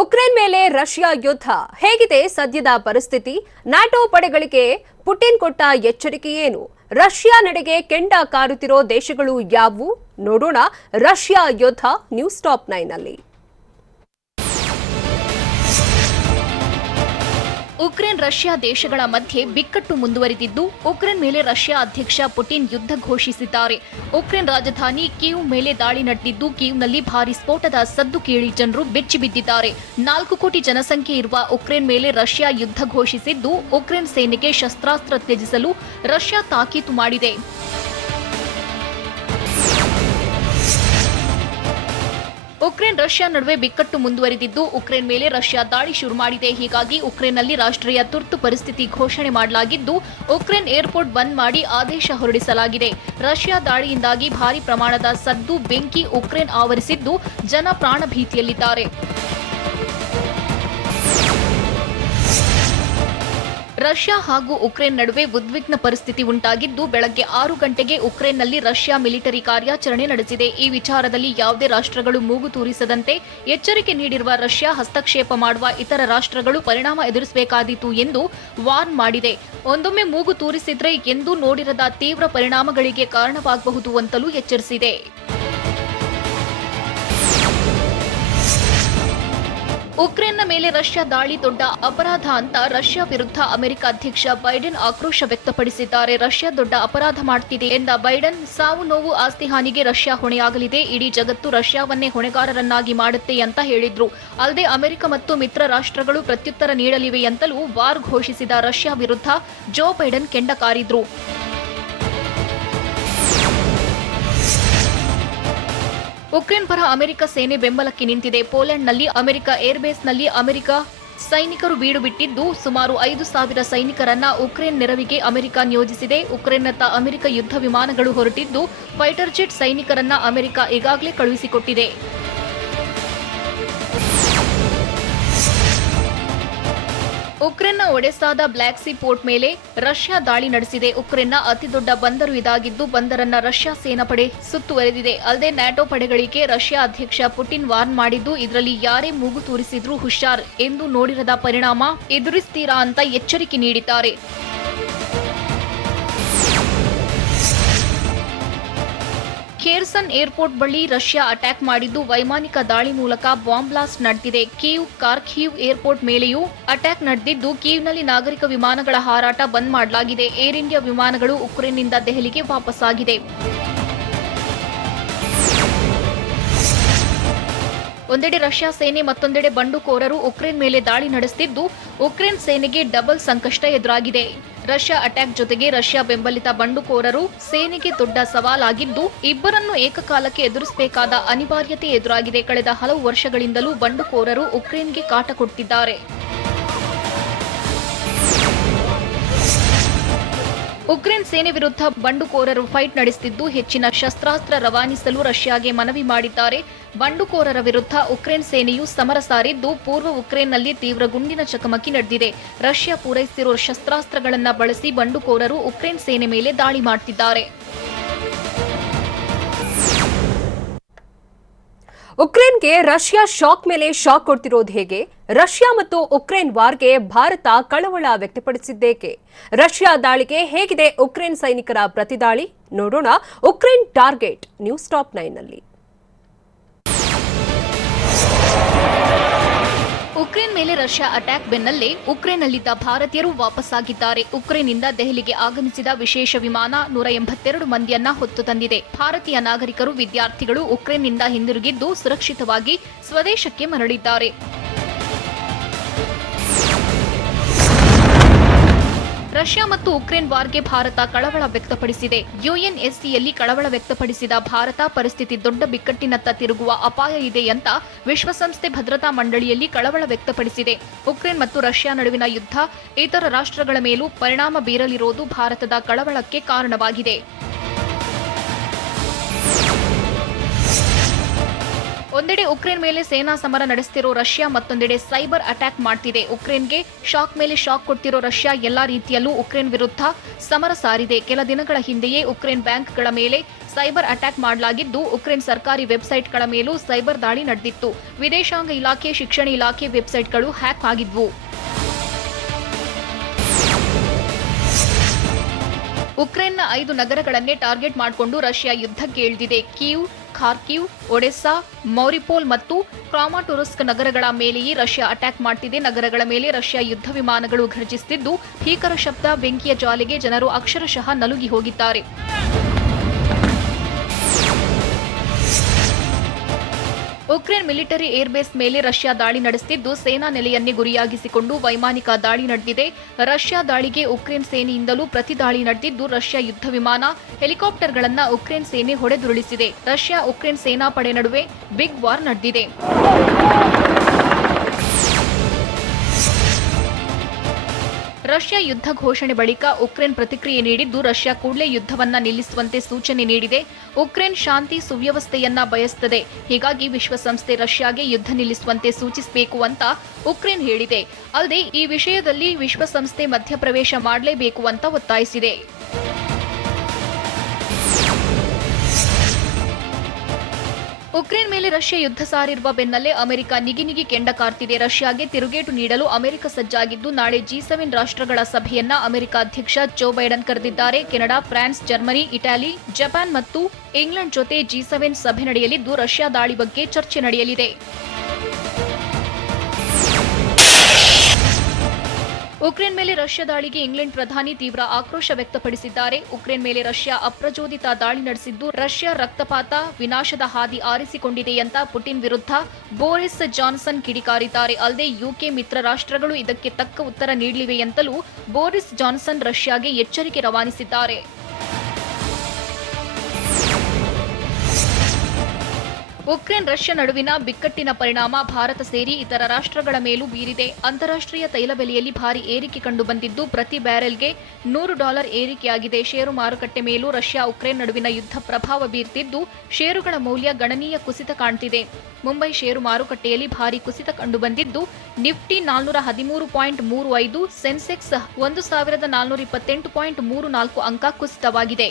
Ukraine ಮೇಲೆ Russia ಯುದ್ಧ ಹೇಗಿದೆ ಸದ್ಯದ ಪರಿಸ್ಥಿತಿ? ನ್ಯಾಟೋ ಪಡೆಗಳಿಗೆ ಪುಟಿನ್ ಕೊಟ್ಟ ಎಚ್ಚರಿಕೆ ಏನು? ರಷ್ಯಾ ನಡೆಗೆ ಕೆಂಡ ಕಾರುತ್ತಿರೋ ದೇಶಗಳು ಯಾವುವು? ನೋಡೋಣ ರಷ್ಯಾ ಯುದ್ಧ ನ್ಯೂಸ್ ಟಾಪ್ 9 ನಲ್ಲಿ. ಉಕ್ರೇನ್ ರಷ್ಯಾ ದೇಶಗಳ ಮಧ್ಯೆ ಬಿಕ್ಕಟ್ಟು ಮುಂದುವರಿದಿದ್ದು, ಉಕ್ರೇನ್ ಮೇಲೆ ರಷ್ಯಾ ಅಧ್ಯಕ್ಷ ಪುಟಿನ್ ಯುದ್ಧ ಘೋಷಿಸಿದ್ದಾರೆ. ಉಕ್ರೇನ್ ರಾಜಧಾನಿ ಕೀವ್ ಮೇಲೆ ದಾಳಿ ನಡೆದಿದ್ದು, ಕೀವ್ನಲ್ಲಿ ಭಾರೀ ಸ್ಫೋಟದ ಸದ್ದು ಕೇಳಿ ಜನರು ಬೆಚ್ಚಿ ಬಿದ್ದಿದ್ದಾರೆ. 4 ಕೋಟಿ ಜನಸಂಖ್ಯೆ ಇರುವ ಉಕ್ರೇನ್ ಮೇಲೆ ರಷ್ಯಾ ಯುದ್ಧ ಘೋಷಿಸಿದ್ದು, ಉಕ್ರೇನ್ ಸೇನೆಗೆ ಶಸ್ತ್ರಾಸ್ತ್ರ ತ್ಯಜಿಸಲು ರಷ್ಯಾ ತಾಕೀತು ಮಾಡಿದೆ. ಉಕ್ರೇನ್ ರಷ್ಯಾ ನಡುವೆ ಬಿಕ್ಕಟ್ಟು ಮುಂದುವರಿದಿದ್ದು, ಉಕ್ರೇನ್ ಮೇಲೆ ರಷ್ಯಾ ದಾಳಿ ಶುರು ಮಾಡಿದೆ. ಹೀಗಾಗಿ ಉಕ್ರೇನ್ನಲ್ಲಿ ರಾಷ್ಟ್ರೀಯ ತುರ್ತು ಪರಿಸ್ಥಿತಿ ಘೋಷಣೆ ಮಾಡಲಾಗಿದ್ದು, ಉಕ್ರೇನ್ ಏರ್ಪೋರ್ಟ್ ಬಂದ್ ಮಾಡಿ ಆದೇಶ ಹೊರಡಿಸಲಾಗಿದೆ. ರಷ್ಯಾ ದಾಳಿಯಿಂದಾಗಿ ಭಾರೀ ಪ್ರಮಾಣದ ಸದ್ದು, ಬೆಂಕಿ ಉಕ್ರೇನ್ ಆವರಿಸಿದ್ದು, ಜನ ಪ್ರಾಣ ಭೀತಿಯಲ್ಲಿದ್ದಾರೆ. ರಷ್ಯಾ ಹಾಗೂ ಉಕ್ರೇನ್ ನಡುವೆ ಉದ್ವಿಗ್ನ ಪರಿಸ್ಥಿತಿ ಉಂಟಾಗಿದ್ದು, ಬೆಳಗ್ಗೆ 6 ಗಂಟೆಗೆ ಉಕ್ರೇನ್ನಲ್ಲಿ ರಷ್ಯಾ ಮಿಲಿಟರಿ ಕಾರ್ಯಾಚರಣೆ ನಡೆಸಿದೆ. ಈ ವಿಚಾರದಲ್ಲಿ ಯಾವುದೇ ರಾಷ್ಟ್ರಗಳು ಮೂಗು ತೂರಿಸದಂತೆ ಎಚ್ಚರಿಕೆ ನೀಡಿರುವ ರಷ್ಯಾ, ಹಸ್ತಕ್ಷೇಪ ಮಾಡುವ ಇತರ ರಾಷ್ಟ್ರಗಳು ಪರಿಣಾಮ ಎದುರಿಸಬೇಕಾದೀತು ಎಂದು ವಾರ್ನ್ ಮಾಡಿದೆ. ಒಂದೊಮ್ಮೆ ಮೂಗು ತೂರಿಸಿದ್ರೆ ಎಂದೂ ನೋಡಿರದ ತೀವ್ರ ಪರಿಣಾಮಗಳಿಗೆ ಕಾರಣವಾಗಬಹುದು ಅಂತಲೂ ಎಚ್ಚರಿಸಿದೆ. ಉಕ್ರೇನ್ನ ಮೇಲೆ ರಷ್ಯಾ ದಾಳಿ ದೊಡ್ಡ ಅಪರಾಧ ಅಂತ ರಷ್ಯಾ ವಿರುದ್ಧ ಅಮೆರಿಕ ಅಧ್ಯಕ್ಷ ಬೈಡೆನ್ ಆಕ್ರೋಶ ವ್ಯಕ್ತಪಡಿಸಿದ್ದಾರೆ. ರಷ್ಯಾ ದೊಡ್ಡ ಅಪರಾಧ ಮಾಡ್ತಿದೆ ಎಂದ ಬೈಡೆನ್, ಸಾವು ನೋವು ಆಸ್ತಿ ಹಾನಿಗೆ ರಷ್ಯಾ ಹೊಣೆಯಾಗಲಿದೆ, ಇಡೀ ಜಗತ್ತು ರಷ್ಯಾವನ್ನೇ ಹೊಣೆಗಾರರನ್ನಾಗಿ ಮಾಡುತ್ತೆ ಅಂತ ಹೇಳಿದ್ರು. ಅಲ್ಲದೆ ಅಮೆರಿಕ ಮತ್ತು ಮಿತ್ರ ರಾಷ್ಟ್ರಗಳು ಪ್ರತ್ಯುತ್ತರ ನೀಡಲಿವೆ ಅಂತಲೂ ವಾರ್ ಘೋಷಿಸಿದ ರಷ್ಯಾ ವಿರುದ್ಧ ಜೋ ಬೈಡೆನ್ ಕೆಂಡ ಕಾರಿದ್ರು. ಉಕ್ರೇನ್ ಪರ ಅಮೆರಿಕ ಸೇನೆ ಬೆಂಬಲಕ್ಕೆ ನಿಂತಿದೆ. ಪೋಲೆಂಡ್ನಲ್ಲಿ ಅಮೆರಿಕ ಏರ್ಬೇಸ್ನಲ್ಲಿ ಅಮೆರಿಕ ಸೈನಿಕರು ಬೀಡು ಬಿಟ್ಟಿದ್ದು, ಸುಮಾರು 5,000 ಸೈನಿಕರನ್ನ ಉಕ್ರೇನ್ ನೆರವಿಗೆ ಅಮೆರಿಕ ನಿಯೋಜಿಸಿದೆ. ಉಕ್ರೇನ್ನತ್ತ ಅಮೆರಿಕ ಯುದ್ಧ ವಿಮಾನಗಳು ಹೊರಟಿದ್ದು, ಫೈಟರ್ ಜೆಟ್ ಸೈನಿಕರನ್ನ ಅಮೆರಿಕ ಈಗಾಗಲೇ ಕಳುಹಿಸಿಕೊಟ್ಟಿದೆ. ಉಕ್ರೇನ್ನ ಒಡೆಸಾದ ಬ್ಲ್ಯಾಕ್ ಸಿ ಪೋರ್ಟ್ ಮೇಲೆ ರಷ್ಯಾ ದಾಳಿ ನಡೆಸಿದೆ. ಉಕ್ರೇನ್ನ ಅತಿದೊಡ್ಡ ಬಂದರು ಇದಾಗಿದ್ದು, ಬಂದರನ್ನ ರಷ್ಯಾ ಸೇನಾಪಡೆ ಸುತ್ತುವರೆದಿದೆ. ಅಲ್ಲದೆ ನ್ಯಾಟೋ ಪಡೆಗಳಿಗೆ ರಷ್ಯಾ ಅಧ್ಯಕ್ಷ ಪುಟಿನ್ ವಾರ್ನ್ ಮಾಡಿದ್ದು, ಇದರಲ್ಲಿ ಯಾರೇ ಮೂಗು ತೂರಿಸಿದ್ರೂ ಹುಷಾರ್, ಎಂದು ನೋಡಿರದ ಪರಿಣಾಮ ಎದುರಿಸ್ತೀರಾ ಅಂತ ಎಚ್ಚರಿಕೆ ನೀಡಿದ್ದಾರೆ. ಖೇರ್ಸನ್ ಏರ್ಪೋರ್ಟ್ ಬಳಿ ರಷ್ಯಾ ಅಟ್ಯಾಕ್ ಮಾಡಿದ್ದು, ವೈಮಾನಿಕ ದಾಳಿ ಮೂಲಕ ಬಾಂಬ್ ಬ್ಲಾಸ್ಟ್ ನಡೆದಿದೆ. ಕೀವ್, ಕಾರ್ಖೀವ್ ಏರ್ಪೋರ್ಟ್ ಮೇಲೆಯೂ ಅಟ್ಯಾಕ್ ನಡೆದಿದ್ದು, ಕೀವ್ನಲ್ಲಿ ನಾಗರಿಕ ವಿಮಾನಗಳ ಹಾರಾಟ ಬಂದ್ ಮಾಡಲಾಗಿದೆ. ಏರ್ ಇಂಡಿಯಾ ವಿಮಾನಗಳು ಉಕ್ರೇನ್ನಿಂದ ದೆಹಲಿಗೆ ವಾಪಸ್ಸಾಗಿದೆ. ಒಂದೆಡೆ ರಷ್ಯಾ ಸೇನೆ, ಮತ್ತೊಂದೆಡೆ ಬಂಡುಕೋರರು ಉಕ್ರೇನ್ ಮೇಲೆ ದಾಳಿ ನಡೆಸುತ್ತಿದ್ದು, ಉಕ್ರೇನ್ ಸೇನೆಗೆ ಡಬಲ್ ಸಂಕಷ್ಟ ಎದುರಾಗಿದೆ. ರಷ್ಯಾ ಅಟ್ಯಾಕ್ ಜೊತೆಗೆ ರಷ್ಯಾ ಬೆಂಬಲಿತ ಬಂಡುಕೋರರು ಸೇನೆಗೆ ದೊಡ್ಡ ಸವಾಲಾಗಿದ್ದು, ಇಬ್ಬರನ್ನು ಏಕಕಾಲಕ್ಕೆ ಎದುರಿಸಬೇಕಾದ ಅನಿವಾರ್ಯತೆ ಎದುರಾಗಿದೆ. ಕಳೆದ ಹಲವು ವರ್ಷಗಳಿಂದಲೂ ಬಂಡುಕೋರರು ಉಕ್ರೇನ್ಗೆ ಕಾಟ ಕೊಟ್ಟಿದ್ದಾರೆ. ಉಕ್ರೇನ್ ಸೇನೆ ವಿರುದ್ಧ ಬಂಡುಕೋರರು ಫೈಟ್ ನಡೆಸುತ್ತಿದ್ದು, ಹೆಚ್ಚಿನ ಶಸ್ತ್ರಾಸ್ತ್ರ ರವಾನಿಸಲು ರಷ್ಯಾಗೆ ಮನವಿ ಮಾಡಿದ್ದಾರೆ. ಬಂಡುಕೋರರ ವಿರುದ್ಧ ಉಕ್ರೇನ್ ಸೇನೆಯು ಸಮರ ಸಾರಿದ್ದು, ಪೂರ್ವ ಉಕ್ರೇನ್ನಲ್ಲಿ ತೀವ್ರ ಗುಂಡಿನ ಚಕಮಕಿ ನಡೆದಿದೆ. ರಷ್ಯಾ ಪೂರೈಸಿರುವ ಶಸ್ತ್ರಾಸ್ತ್ರಗಳನ್ನು ಬಳಸಿ ಬಂಡುಕೋರರು ಉಕ್ರೇನ್ ಸೇನೆ ಮೇಲೆ ದಾಳಿ ಮಾಡುತ್ತಿದ್ದಾರೆ. ಉಕ್ರೇನ್ಗೆ ರಷ್ಯಾ ಶಾಕ್ ಮೇಲೆ ಶಾಕ್ ಕೊಡ್ತಿರೋದು ಹೇಗೆ? ರಷ್ಯಾ ಮತ್ತು ಉಕ್ರೇನ್ ವಾರ್ಗೆ ಭಾರತ ಕಳವಳ ವ್ಯಕ್ತಪಡಿಸಿದ್ದೇಕೆ? ರಷ್ಯಾ ದಾಳಿಗೆ ಹೇಗಿದೆ ಉಕ್ರೇನ್ ಸೈನಿಕರ ಪ್ರತಿದಾಳಿ? ನೋಡೋಣ ಉಕ್ರೇನ್ ಟಾರ್ಗೆಟ್ ನ್ಯೂಸ್ ಟಾಪ್ 9 ನಲ್ಲಿ. ಉಕ್ರೇನ್ ಮೇಲೆ ರಷ್ಯಾ ಅಟ್ಯಾಕ್ ಬೆನ್ನಲ್ಲೇ ಉಕ್ರೇನ್ನಲ್ಲಿದ್ದ ಭಾರತೀಯರು ವಾಪಸ್ಸಾಗಿದ್ದಾರೆ. ಉಕ್ರೇನ್ನಿಂದ ದೆಹಲಿಗೆ ಆಗಮಿಸಿದ ವಿಶೇಷ ವಿಮಾನ 182 ಮಂದಿಯನ್ನ ಹೊತ್ತು ತಂದಿದೆ. ಭಾರತೀಯ ನಾಗರಿಕರು, ವಿದ್ಯಾರ್ಥಿಗಳು ಉಕ್ರೇನ್ನಿಂದ ಹಿಂದಿರುಗಿದ್ದು, ಸುರಕ್ಷಿತವಾಗಿ ಸ್ವದೇಶಕ್ಕೆ ಮರಳಿದ್ದಾರೆ. ರಷ್ಯಾ ಮತ್ತು ಉಕ್ರೇನ್ ವಾರ್ಗೆ ಭಾರತ ಕಳವಳ ವ್ಯಕ್ತಪಡಿಸಿದೆ. ಯುಎನ್ಎಸ್ಸಿಯಲ್ಲಿ ಕಳವಳ ವ್ಯಕ್ತಪಡಿಸಿದ ಭಾರತ, ಪರಿಸ್ಥಿತಿ ದೊಡ್ಡ ಬಿಕ್ಕಟ್ಟಿನತ್ತ ತಿರುಗುವ ಅಪಾಯ ಇದೆ ಅಂತ ವಿಶ್ವಸಂಸ್ಥೆ ಭದ್ರತಾ ಮಂಡಳಿಯಲ್ಲಿ ಕಳವಳ ವ್ಯಕ್ತಪಡಿಸಿದೆ. ಉಕ್ರೇನ್ ಮತ್ತು ರಷ್ಯಾ ನಡುವಿನ ಯುದ್ಧ ಇತರ ರಾಷ್ಟ್ರಗಳ ಮೇಲೂ ಪರಿಣಾಮ ಬೀರಲಿರುವುದು ಭಾರತದ ಕಳವಳಕ್ಕೆ ಕಾರಣವಾಗಿದೆ. ಒಂದೆಡೆ ಉಕ್ರೇನ್ ಮೇಲೆ ಸೇನಾ ಸಮರ ನಡೆಸುತ್ತಿರೋ ರಷ್ಯಾ ಮತ್ತೊಂದೆಡೆ ಸೈಬರ್ ಅಟ್ಯಾಕ್ ಮಾಡ್ತಿದೆ. ಉಕ್ರೇನ್ಗೆ ಶಾಕ್ ಮೇಲೆ ಶಾಕ್ ಕೊಡ್ತಿರೋ ರಷ್ಯಾ ಎಲ್ಲಾ ರೀತಿಯಲ್ಲೂ ಉಕ್ರೇನ್ ವಿರುದ್ಧ ಸಮರ ಸಾರಿದೆ. ಕೆಲ ದಿನಗಳ ಹಿಂದೆಯೇ ಉಕ್ರೇನ್ ಬ್ಯಾಂಕ್ಗಳ ಮೇಲೆ ಸೈಬರ್ ಅಟ್ಯಾಕ್ ಮಾಡಲಾಗಿದ್ದು, ಉಕ್ರೇನ್ ಸರ್ಕಾರಿ ವೆಬ್ಸೈಟ್ಗಳ ಮೇಲೂ ಸೈಬರ್ ದಾಳಿ ನಡೆದಿತ್ತು. ವಿದೇಶಾಂಗ ಇಲಾಖೆ, ಶಿಕ್ಷಣ ಇಲಾಖೆ ವೆಬ್ಸೈಟ್ಗಳು ಹ್ಯಾಕ್ ಆಗಿದ್ವು. ಉಕ್ರೇನ್ನ 5 ನಗರಗಳನ್ನೇ ಟಾರ್ಗೆಟ್ ಮಾಡಿಕೊಂಡು ರಷ್ಯಾ ಯುದ್ಧಕ್ಕೆ ಇಳಿದಿದೆ. ಕೀವ್, ಖಾರ್ಕಿವ್, ಒಡೆಸ್ಸಾ, ಮೌರಿಪೋಲ್ ಮತ್ತು ಕ್ರಾಮಾಟೊರುಸ್ಕ್ ನಗರಗಳ ಮೇಲೆಯೇ ರಷ್ಯಾ ಅಟ್ಯಾಕ್ ಮಾಡ್ತಿದೆ. ನಗರಗಳ ಮೇಲೆ ರಷ್ಯಾ ಯುದ್ಧ ವಿಮಾನಗಳು ಘರ್ಜಿಸುತ್ತಿದ್ದು, ಭೀಕರ ಶಬ್ದ, ಬೆಂಕಿಯ ಜ್ವಾಲೆಗೆ ಜನರು ಅಕ್ಷರಶಃ ನಲುಗಿ ಹೋಗಿದ್ದಾರೆ. ಉಕ್ರೇನ್ ಮಿಲಿಟರಿ ಏರ್ಬೇಸ್ ಮೇಲೆ ರಷ್ಯಾ ದಾಳಿ ನಡೆಸುತ್ತಿದ್ದು, ಸೇನಾ ನೆಲೆಯನ್ನೇ ಗುರಿಯಾಗಿಸಿಕೊಂಡು ವೈಮಾನಿಕ ದಾಳಿ ನಡೆದಿದೆ. ರಷ್ಯಾ ದಾಳಿಗೆ ಉಕ್ರೇನ್ ಸೇನೆಯಿಂದಲೂ ಪ್ರತಿ ದಾಳಿ ನಡೆದಿದ್ದು, ರಷ್ಯಾ ಯುದ್ಧ ವಿಮಾನ, ಹೆಲಿಕಾಪ್ಟರ್ಗಳನ್ನ ಉಕ್ರೇನ್ ಸೇನೆ ಹೊಡೆದುರುಳಿಸಿದೆ. ರಷ್ಯಾ ಉಕ್ರೇನ್ ಸೇನಾಪಡೆ ನಡುವೆ ಬಿಗ್ ವಾರ್ ನಡೆದಿದೆ. ರಷ್ಯಾ ಯುದ್ಧ ಘೋಷಣೆ ಬಳಿಕ ಉಕ್ರೇನ್ ಪ್ರತಿಕ್ರಿಯೆ ನೀಡಿದ್ದು, ರಷ್ಯಾ ಕೂಡಲೇ ಯುದ್ಧವನ್ನ ನಿಲ್ಲಿಸುವಂತೆ ಸೂಚನೆ ನೀಡಿದೆ. ಉಕ್ರೇನ್ ಶಾಂತಿ ಸುವ್ಯವಸ್ಥೆಯನ್ನ ಬಯಸುತ್ತದೆ, ಹೀಗಾಗಿ ವಿಶ್ವಸಂಸ್ಥೆ ರಷ್ಯಾಗೆ ಯುದ್ಧ ನಿಲ್ಲಿಸುವಂತೆ ಸೂಚಿಸಬೇಕು ಅಂತ ಉಕ್ರೇನ್ ಹೇಳಿದೆ. ಅಲ್ಲದೆ ಈ ವಿಷಯದಲ್ಲಿ ವಿಶ್ವಸಂಸ್ಥೆ ಮಧ್ಯಪ್ರವೇಶ ಮಾಡಲೇಬೇಕು ಅಂತ ಒತ್ತಾಯಿಸಿದೆ. ಉಕ್ರೇನ್ ಮೇಲೆ ರಷ್ಯಾ ಯುದ್ಧ ಸಾರಿರುವ ಬೆನ್ನಲ್ಲೇ ಅಮೆರಿಕ ನಿಗಿ ಕೆಂಡ ಕಾರ್ತಿದೆ. ರಷ್ಯಾಗೆ ತಿರುಗೇಟು ನೀಡಲು ಅಮೆರಿಕ ಸಜ್ಜಾಗಿದ್ದು, ನಾಳೆ G7 ರಾಷ್ಟ್ರಗಳ ಸಭೆಯನ್ನ ಅಮೆರಿಕ ಅಧ್ಯಕ್ಷ ಜೋ ಬೈಡನ್ ಕರೆದಿದ್ದಾರೆ. Canada, France, Germany, Italy, Japan ಮತ್ತು ಇಂಗ್ಲೆಂಡ್ ಜೊತೆ G7 ಸಭೆ ನಡೆಯಲಿದ್ದು, ರಷ್ಯಾ ದಾಳಿ ಬಗ್ಗೆ ಚರ್ಚೆ ನಡೆಯಲಿದೆ. ಉಕ್ರೇನ್ ಮೇಲೆ ರಷ್ಯಾ ದಾಳಿಗೆ ಇಂಗ್ಲೆಂಡ್ ಪ್ರಧಾನಿ ತೀವ್ರ ಆಕ್ರೋಶ ವ್ಯಕ್ತಪಡಿಸಿದ್ದಾರೆ. ಉಕ್ರೇನ್ ಮೇಲೆ ರಷ್ಯಾ ಅಪ್ರಚೋದಿತ ದಾಳಿ ನಡೆಸಿದ್ದು, ರಷ್ಯಾ ರಕ್ತಪಾತ, ವಿನಾಶದ ಹಾದಿ ಆರಿಸಿಕೊಂಡಿದೆ ಅಂತ ಪುಟಿನ್ ವಿರುದ್ಧ ಬೋರಿಸ್ ಜಾನ್ಸನ್ ಕಿಡಿಕಾರಿದ್ದಾರೆ. ಅಲ್ಲದೆ ಯುಕೆ ಮಿತ್ರ ರಾಷ್ಟ್ರಗಳು ಇದಕ್ಕೆ ತಕ್ಕ ಉತ್ತರ ನೀಡಲಿವೆ ಅಂತಲೂ ಬೋರಿಸ್ ಜಾನ್ಸನ್ ರಷ್ಯಾಗೆ ಎಚ್ಚರಿಕೆ ರವಾನಿಸಿದ್ದಾರೆ. ಉಕ್ರೇನ್ ರಷ್ಯಾ ನಡುವಿನ ಬಿಕ್ಕಟ್ಟಿನ ಪರಿಣಾಮ ಭಾರತ ಸೇರಿ ಇತರ ರಾಷ್ಟ್ರಗಳ ಮೇಲೂ ಬೀರಿದೆ. ಅಂತಾರಾಷ್ಟ್ರೀಯ ತೈಲ ಬೆಲೆಯಲ್ಲಿ ಭಾರಿ ಏರಿಕೆ ಕಂಡುಬಂದಿದ್ದು, ಪ್ರತಿ ಬ್ಯಾರೆಲ್ಗೆ $100 ಏರಿಕೆಯಾಗಿದೆ. ಷೇರು ಮಾರುಕಟ್ಟೆ ಮೇಲೂ ರಷ್ಯಾ ಉಕ್ರೇನ್ ನಡುವಿನ ಯುದ್ಧ ಪ್ರಭಾವ ಬೀರ್ತಿದ್ದು, ಷೇರುಗಳ ಮೌಲ್ಯ ಗಣನೀಯ ಕುಸಿತ ಕಾಣ್ತಿದೆ. ಮುಂಬೈ ಷೇರು ಮಾರುಕಟ್ಟೆಯಲ್ಲಿ ಭಾರಿ ಕುಸಿತ ಕಂಡುಬಂದಿದ್ದು, ನಿಫ್ಟಿ 413.35, ಸೆನ್ಸೆಕ್ಸ್ 1428.34 ಅಂಕ ಕುಸಿತವಾಗಿದೆ.